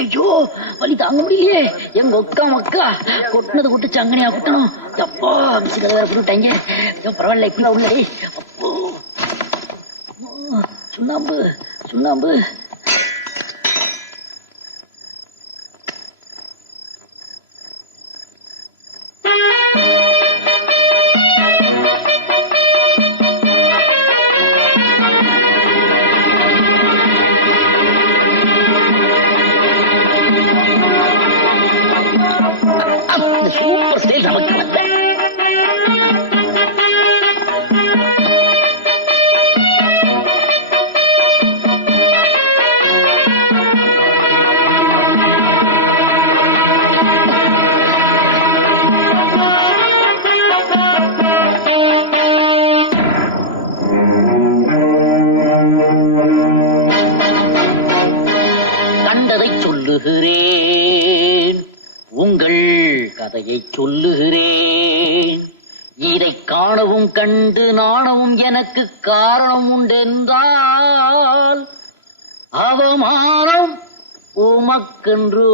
ஐயோ வலி தாங்க முடியலையே. எங்க ஒக்கா மக்கா கொட்டினது கொட்டு சங்கனியா கொட்டணும். அப்பா மிசில வேற போட்டுட்டாங்க. ஐயோ, பரவாயில்ல இப்படி உள்ளே அப்போ. சுண்ணாம்பு சுண்ணாம்பு. கதையை சொல்லுகிறேன். இதை காணவும் கண்டு நாணவும் எனக்கு காரணம் உண்டென்றால் அவமானம் உமக்கென்றோ?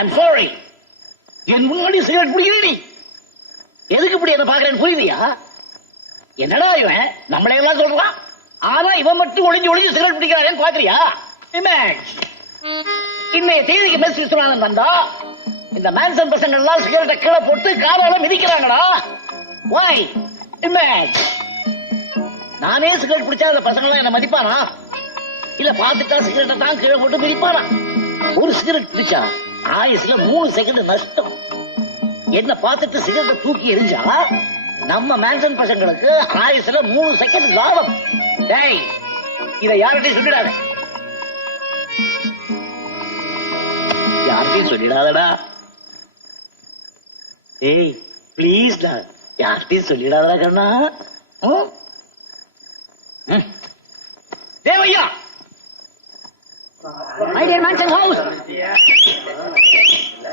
ஐம் சாரி என் முன்னாடி சிகரெட் பிடிக்கிற நீ. எதுக்கு இப்படி என்ன பாக்குறேன்னு புரியுதியா? என்னடா இவன்? நம்மளே எல்லாம் சொல்றான். ஆனா இவன் மட்டும் ஒளிஞ்சு ஒளிஞ்சு சிகரெட் பிடிக்கிறான்னு பாக்குறியா இமேஜ் இன்னைய தேதிக்கு மெஸ் விஸ்வநாதன் வந்தா இந்த மேன்சன் பசங்க எல்லாம் சிகரெட்டை கீழே போட்டு காலால மிதிக்கிறாங்கடா. வாய் இமேஜ் நானே சிகரெட் பிடிச்சா அந்த பசங்க எல்லாம் என்ன மதிப்பானா? இல்ல பாத்துட்டா சிகரெட்டை தான் கீழே போட்டு மிதிப்பானா? ஒரு சிகரெட் பிடிச்சா ஆயுசுல மூணு செகண்ட் நஷ்டம். என்ன பார்த்துட்டு சிகரெட்டை தூக்கி எரிஞ்சா நம்ம மேன்சன் பசங்களுக்கு ஆயுசுல மூணு செகண்ட் லாபம். டேய் இத யார்கிட்டையும் சொல்லிடாத. யார்கிட்டயும் சொல்லிடாதடா. ஏய் ப்ளீஸ் டா. யார்கிட்டயும் சொல்லிடாதடா கண்ணா. தேவையா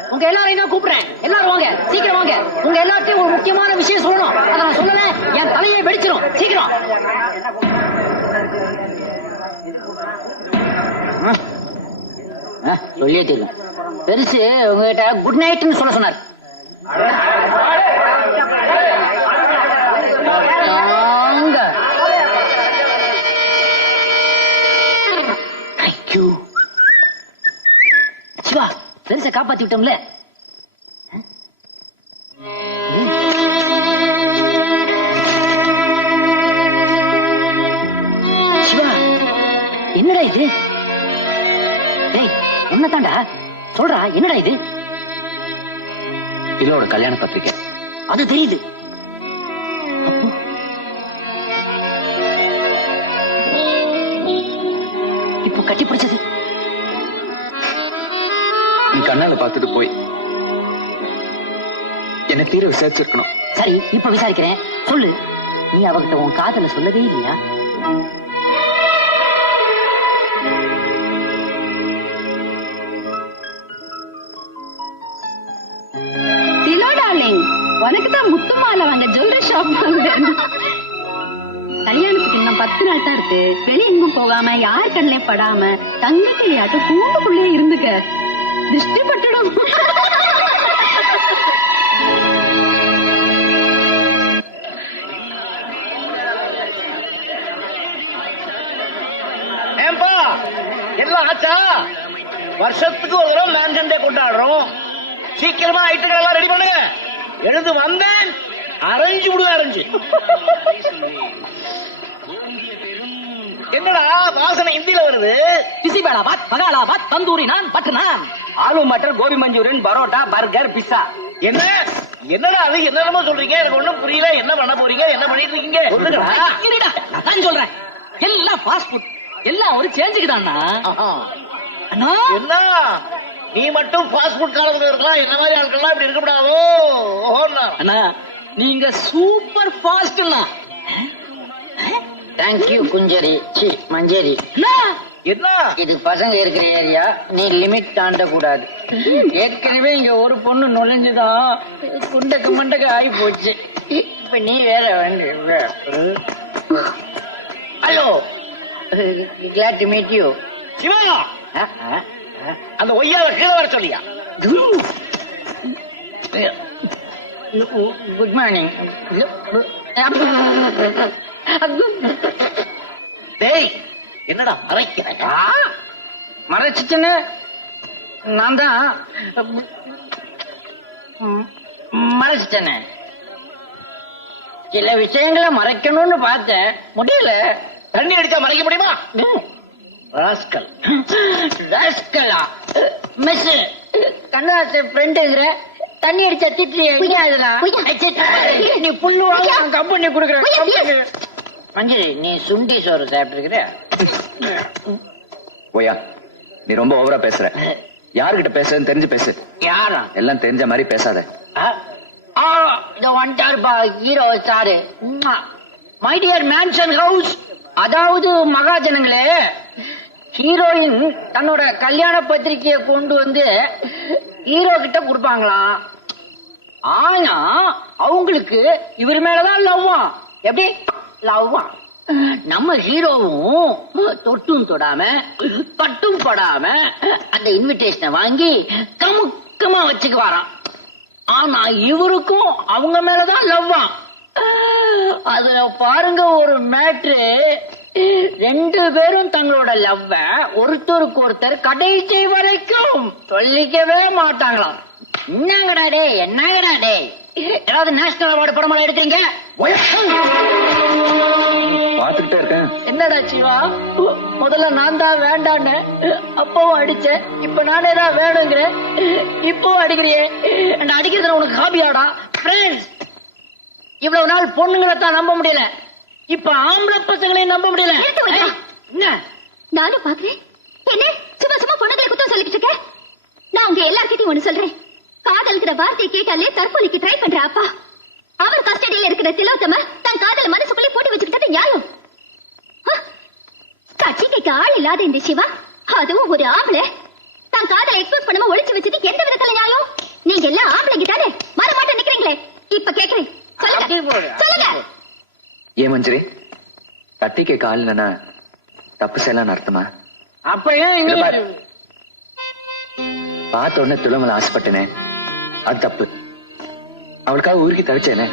உங்க எல்லாரையும் நான் கூப்பிடுறேன். எல்லாரும் வாங்க. சீக்கிரம் வாங்க. உங்க எல்லாத்தையும் ஒரு முக்கியமான விஷயம் சொல்லணும். அதை நான் சொல்லல. என் தலையை வெடிச்சிரும். சீக்கிரம். தெரியும் பெருசு உங்ககிட்ட குட் நைட்னு சொல்ல சொன்னார். சிவா பெருசை காப்பாத்தி விட்டோம்ல? சிவா என்னடா இது? டேய் உன்னதாண்டா சொல்றா? என்னடா இது? இல்ல ஒரு கல்யாண பத்திரிக்கை. அது தெரியுது. இப்போ கட்டி பிடிச்சது. நீ கண்ணால பார்த்துட்டு போய். என்ன தீர விசாரிச்சிருக்கணும். சரி இப்ப விசாரிக்கிறேன். சொல்லு. நீ அவகிட்ட உன் காதல சொல்லவே இல்லையா? தான் முத்துமால வாங்க. ஜுவல்லரி ஷாப் கல்யாணத்துக்கு இன்னும் பத்து நாள் தான் இருக்கு. வெளிய எங்கும் போகாம யார் கண்ணிலையும் படாம தங்க கூண்டுக்குள்ளே இருந்துக்க. திருஷ்டி பட்டுடும். எல்லாம் ஆச்சா? வருஷத்துக்கு ஒரு தடவை மேன்சன் டே கொண்டாடுறோம். சீக்கிரமா ஐட்டங்கள் எல்லாம் ரெடி பண்ணுங்க. எழுந்து வந்தேன். அரைஞ்சு விடுவேன் அரைஞ்சு. என்னடா வாசனை ஹிந்தில வருது? Bisi bele bath பகாலாபாத் tandoori naan butter naan. Aloo matar gobi manchurian parotta burger pizza. என்ன? என்னடா அது? என்னென்னமோ சொல்றீங்க? எனக்கு ஒண்ணும் புரியல. என்ன பண்ண போறீங்க? என்ன பண்ணிட்டு இருக்கீங்க? சொல்லுங்கடா. நான் தான் சொல்றேன். எல்லாம் ஃபாஸ்ட் ஃபுட் எல்லாம் ஒரு சேஞ்சுக்கு தானா ஆஹா. அண்ணா. என்ன? நீ மட்டும் ஃபாஸ்ட் ஃபுட் காலத்துல இருக்கலாம். என்ன மாதிரி ஆட்கள்லாம் இப்படி இருக்கக்கூடாதோ ஓஹோன்னா. அண்ணா நீங்க சூப்பர் ஃபாஸ்ட்னா தேங்க்யூ குஞ்சரி. சி மஞ்சரி. என்ன? இது பசங்க இருக்கிற ஏரியா. நீ லிமிட் தாண்ட கூடாது ஏற்கனவே இங்க ஒரு பொண்ணு நுழைஞ்சுதான் குண்டக்கு மண்டக்கு ஆகி போச்சு இப்ப நீ வேற வேண்டிய hello glad to meet you Siva! அந்த ஒய்யால கீழே வர சொல்லியா? குட் மார்னிங் டேய் என்னடா மறைக்கிற மறைச்சிச்சுன்னு நான் தான் மறைச்சிட்டேனே. சில விஷயங்களை மறைக்கணும்னு பார்த்தேன். முடியல. தண்ணி அடிச்சா மறைக்க முடியுமா? ராஸ்கல். ராஸ்கலா? மிஸ் கண்ணாச ஃப்ரெண்டுங்கிற தண்ணி அடிச்சா திட்டி நீ புல்லு வாங்க கம்பெனி கொடுக்குறேன் மஞ்சரி நீ சுண்டி சோறு சாப்பிட்டுருக்கிற? ஓயா நீ ரொம்ப ஓவரா பேசுற. யாருகிட்ட பேசுறதுன்னு தெரிஞ்சு பேசு. யாரா? எல்லாம் தெரிஞ்ச மாதிரி பேசாத. வந்துட்டாருப்பா hero sir my dear mansion house அதாவது மகாஜனங்களே. ஹீரோயின் தன்னோட கல்யாண பத்திரிக்கையை கொண்டு வந்து ஹீரோ கிட்ட கொடுப்பாங்களாம் ஆனா அவங்களுக்கு இவர் மேலதான் லவ்வா எப்படி? லவ்வா நம்ம ஹீரோவும் தொட்டும் தொடாம பட்டும் படாம அந்த இன்விடேஷனை வாங்கி கமுக்கமா வச்சுக்குவாராம். ஆனா இவருக்கும் அவங்க மேலதான் லவ்வா அதுல பாருங்க ஒரு மேட்ரு ரெண்டு பேரும் தங்களோட லவ்வ ஒருத்தருக்கு ஒருத்தர் கடைசி வரைக்கும் சொல்லிக்கவே மாட்டாங்களாம். என்னங்கடா டே என்னங்கடா டே? ஏதாவது நேஷனல் அவார்டு பாத்துக்கிட்டே இருக்கேன். என்னடா சிவா? முதல்ல நான் தான் வேண்டான்னு அப்பவும் அடிச்சேன். இப்ப நானே தான் வேணுங்கிறேன். இப்பவும் அடிக்கிறியே. என்ன அடிக்கிறதுல உனக்கு ஹாபியாடா ஃப்ரெண்ட்ஸ் இவ்வளவு நாள் பொண்ணுங்களை தான் நம்ப முடியல. இப்ப ஆம்பளை பசங்களையும் நம்ப முடியல. என்ன? நானும் பாக்குறேன். என்ன? சும்மா சும்மா பொண்ணுங்களை குத்தம் சொல்லிட்டு இருக்க? நான் உங்க எல்லார்கிட்டயும் ஒண்ணு சொல்றேன். காதல்கிற வார்த்தையை கேட்டாலே தற்கொலைக்கு ட்ரை பண்ற அப்பா. அவர் கஸ்டடியில இருக்கிற திலோத்தம தன் காதல மனசுக்குள்ளே போட்டு வச்சுக்கிட்டது நியாயம். ஹ! கட்டிக்கைக்கு ஆள் இல்லாத இந்த சிவா அதுவும் ஒரு ஆம்பளை. தன் காதலை எக்ஸ்போஸ் பண்ணாம ஒளிச்சு வச்சது எந்த விதத்துல நியாயம்? நீங்க எல்லாம் ஆம்பளைங்க தானே? மர மாட்ட நிக்கிறீங்களே. இப்ப கேக்குறேன். சொல்லுங்க. சொல்லுங்க. ஏன் மஞ்சரி? தட்டி கேட்க ஆள் இல்லைன்னா தப்பு செய்யலாம்னு அர்த்தமா? அப்ப ஏன். பார்த்த உடனே துளமல ஆசைப்பட்டனே. அது தப்பு. அவளுக்காக உருகி தவிச்சேனே.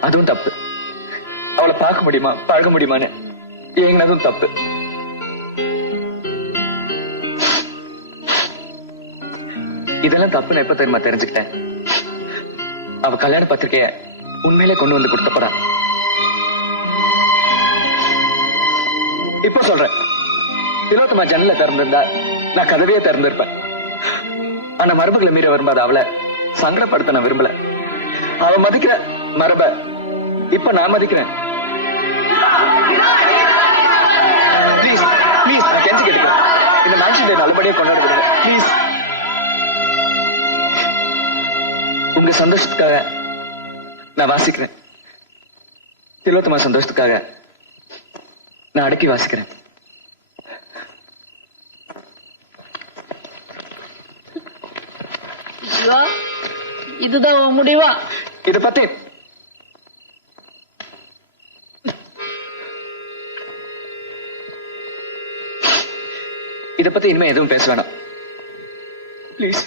அதுவும் தப்பு. அவளை பார்க்க முடியுமா? பழக முடியுமான்னு? ஏங்கினதும் தப்பு. இதெல்லாம் தப்பு நான் எப்ப தெரியுமா தெரிஞ்சுக்கிட்டேன்? அவ கல்யாண பத்திரிக்கைய உண்மையிலே கொண்டு வந்து கொடுத்தப்படா இப்ப சொல்றேன். திலோத்தமா ஜன்னல திறந்திருந்தா நான் கதவையே திறந்திருப்பேன். ஆனா மரபுகளை மீற விரும்பாத அவளை சங்கடப்படுத்த நான் விரும்பல. அவ மதிக்கிற மரப இப்ப நான் மதிக்கிறேன். நான் கெஞ்சி கேட்டுக்கிறேன். இந்த மேன்ஷன் டே நல்லபடியா கொண்டாட விடுங்க. ப்ளீஸ் உங்க சந்தோஷத்துக்காக நான் வாசிக்கிறேன். திலோத்தமா சந்தோஷத்துக்காக நான் அடக்கி வாசிக்கிறேன். இதுதான் முடிவா? இத பத்தி. இத பத்தி இனிமே எதுவும் பேச வேணாம். ப்ளீஸ்